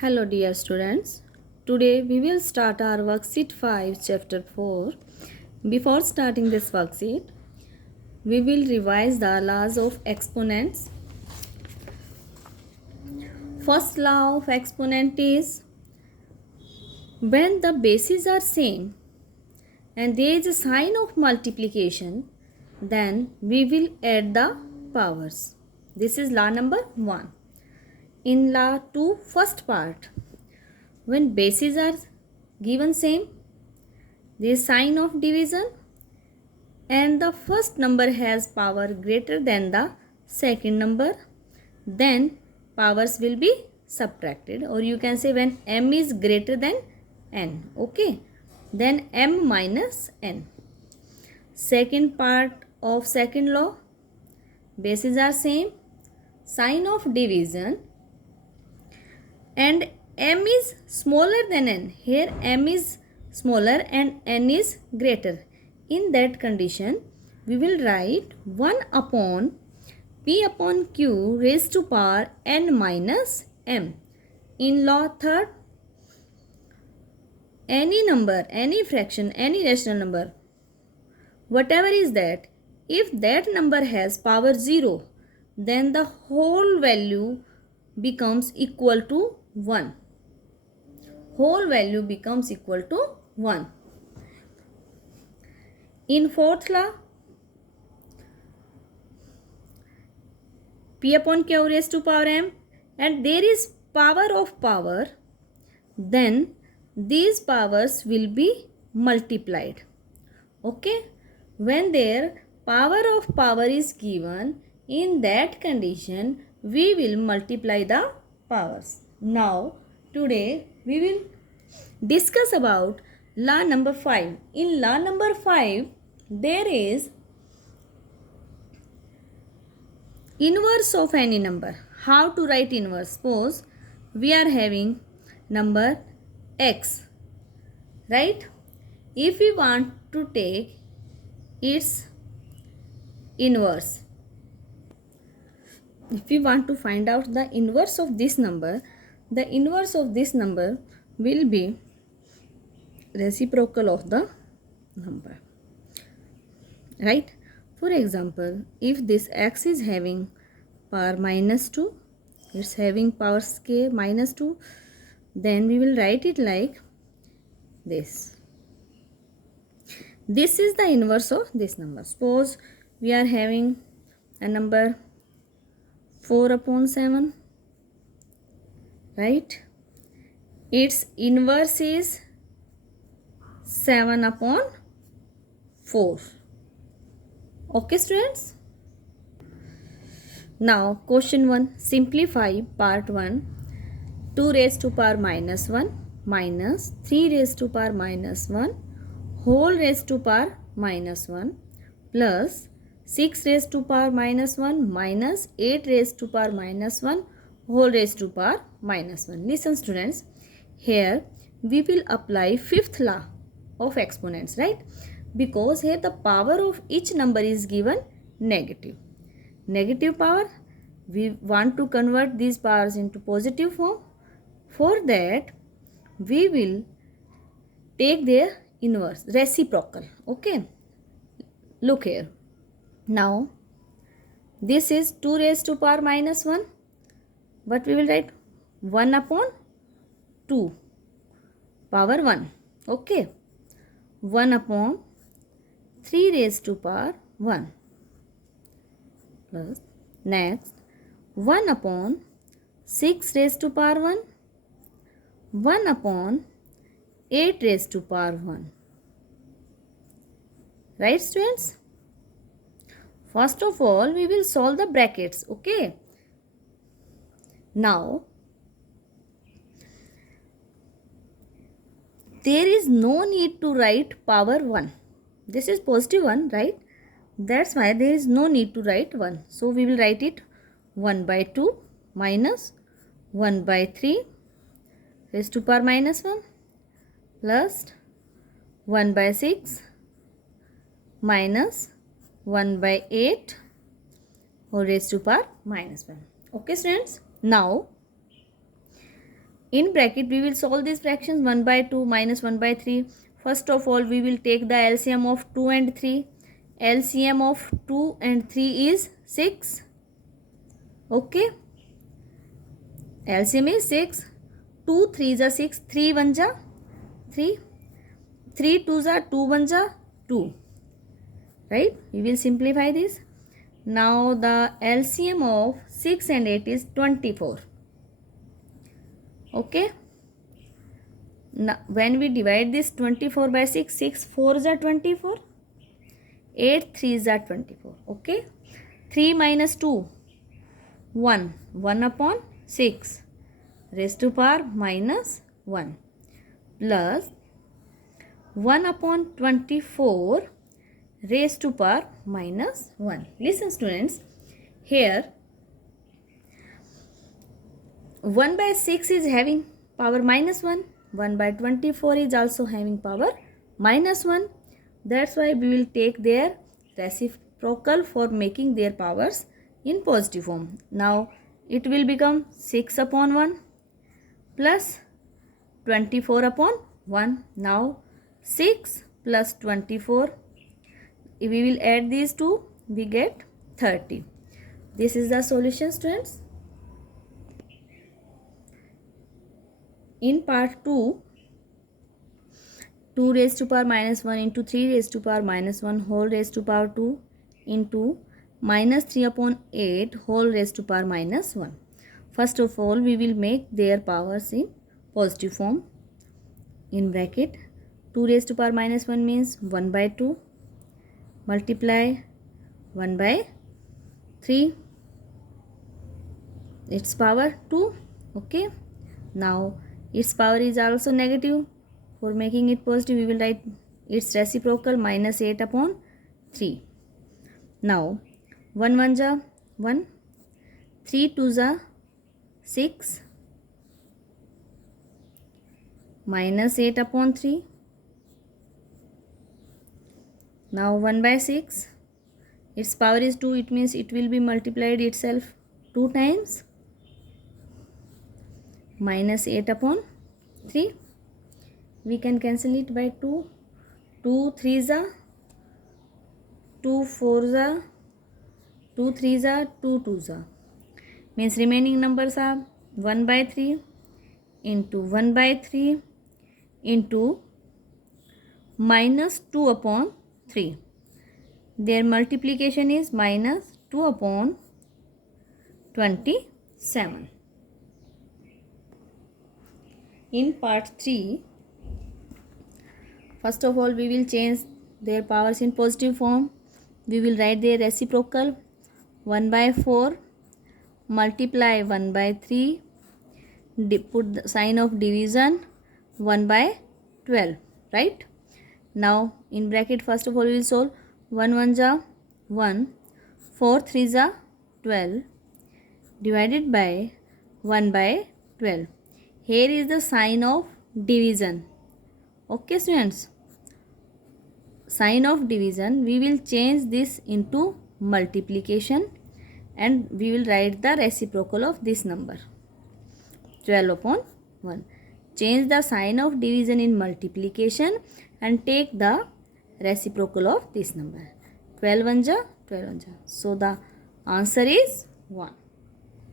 Hello dear students. Today we will start our worksheet 5 chapter 4. Before starting this worksheet, we will revise the laws of exponents. First law of exponent is when the bases are same and there is a sign of multiplication, then we will add the powers. This is law number 1. In law 2 first part, when bases are given same, there is sign of division and the first number has power greater than the second number, then powers will be subtracted, or you can say when m is greater than n. Okay, then m minus n. Second part of second law, bases are same, sign of division, and m is smaller than n. Here m is smaller and n is greater. In that condition, we will write 1 upon p upon q raised to power n minus m. In law third, any number, any fraction, any rational number, whatever is that, if that number has power 0, then the whole value becomes equal to 1. Whole value becomes equal to 1. In fourth law, p upon q raised to power m, and there is power of power, then these powers will be multiplied. Okay, when their power of power is given, in that condition we will multiply the powers. Now today we will discuss about law number 5. In law number 5, there is inverse of any number. How to write inverse? Suppose we are having number x, right? If we want to take its inverse, if we want to find out the inverse of this number, the inverse of this number will be reciprocal of the number, right? For example, if this x is having power minus 2, it's having power k minus 2, then we will write it like this. This is the inverse of this number. Suppose we are having a number 4 upon 7, right? Its inverse is 7 upon 4. Okay students? Now question 1, simplify part 1. 2 raised to power minus 1 minus 3 raised to power minus 1 whole raised to power minus 1 plus 6 raised to power minus 1 minus 8 raised to power minus 1 whole raised to power minus 1. Listen students, here we will apply fifth law of exponents, right? Because here the power of each number is given negative. Negative power, we want to convert these powers into positive form. For that, we will take their inverse, reciprocal. Okay, look here. Now, this is 2 raised to power minus 1. But we will write 1 upon 2 power 1. Okay, 1 upon 3 raised to power 1 plus next 1 upon 6 raised to power 1, 1 upon 8 raised to power 1. Right students? First of all, we will solve the brackets. Okay. Now, there is no need to write power 1. This is positive 1, right? That's why there is no need to write 1. So, we will write it 1 by 2 minus 1 by 3 raised to power minus 1 plus 1 by 6 minus 1 by 8 whole raised to power minus 1. Okay students? Now, In bracket we will solve these fractions. 1 by 2 minus 1 by 3. First of all we will take the LCM of 2 and 3. LCM of 2 and 3 is 6. Okay. LCM is 6. 2 3 are 6. 3 1 ja 3. 3 2 are 2 1 ja 2. Right? We will simplify this. Now the LCM of 6 and 8 is 24. Okay. Now when we divide this 24 by 6, 6 4s are 24. 8 3s are 24. Okay. 3 minus 2, 1. 1 upon 6 raised to power minus 1 plus 1 upon 24 raised to power minus 1. Listen students, here 1 by 6 is having power minus 1. 1 by 24 is also having power minus 1. That's why we will take their reciprocal for making their powers in positive form. Now it will become 6 upon 1 plus 24 upon 1. Now 6 plus 24. If we will add these two, we get 30. This is the solution, students. In part 2, 2 raised to power minus 1 into 3 raised to power minus 1 whole raised to power 2 into minus 3 upon 8 whole raised to power minus 1. First of all, we will make their powers in positive form. In bracket, 2 raised to power minus 1 means 1 by 2 multiply 1 by 3, its power 2. Okay. Now its power is also negative. For making it positive, we will write its reciprocal minus 8 upon 3. Now 1 1 ja 1, 3 2 ja 6 minus 8 upon 3. Now 1 by 6, its power is 2, it means it will be multiplied itself 2 times. Minus 8 upon 3. We can cancel it by 2. 2 3s are 2 4s are 2 3s are 2 2s are. Means remaining numbers are 1 by 3 into 1 by 3 into minus 2 upon 3. Their multiplication is minus 2 upon 27. In part 3, first of all we will change their powers in positive form. We will write their reciprocal 1 by 4 multiply 1 by 3, put the sign of division 1 by 12, right? Now in bracket, first of all we will solve 1 1 ja 1, 4 3 ja 12 divided by 1 by 12. Here is the sign of division. Okay students, sign of division, we will change this into multiplication and we will write the reciprocal of this number 12 upon 1. Change the sign of division in multiplication and take the reciprocal of this number. 12 1 ja 12 1 ja. So the answer is 1.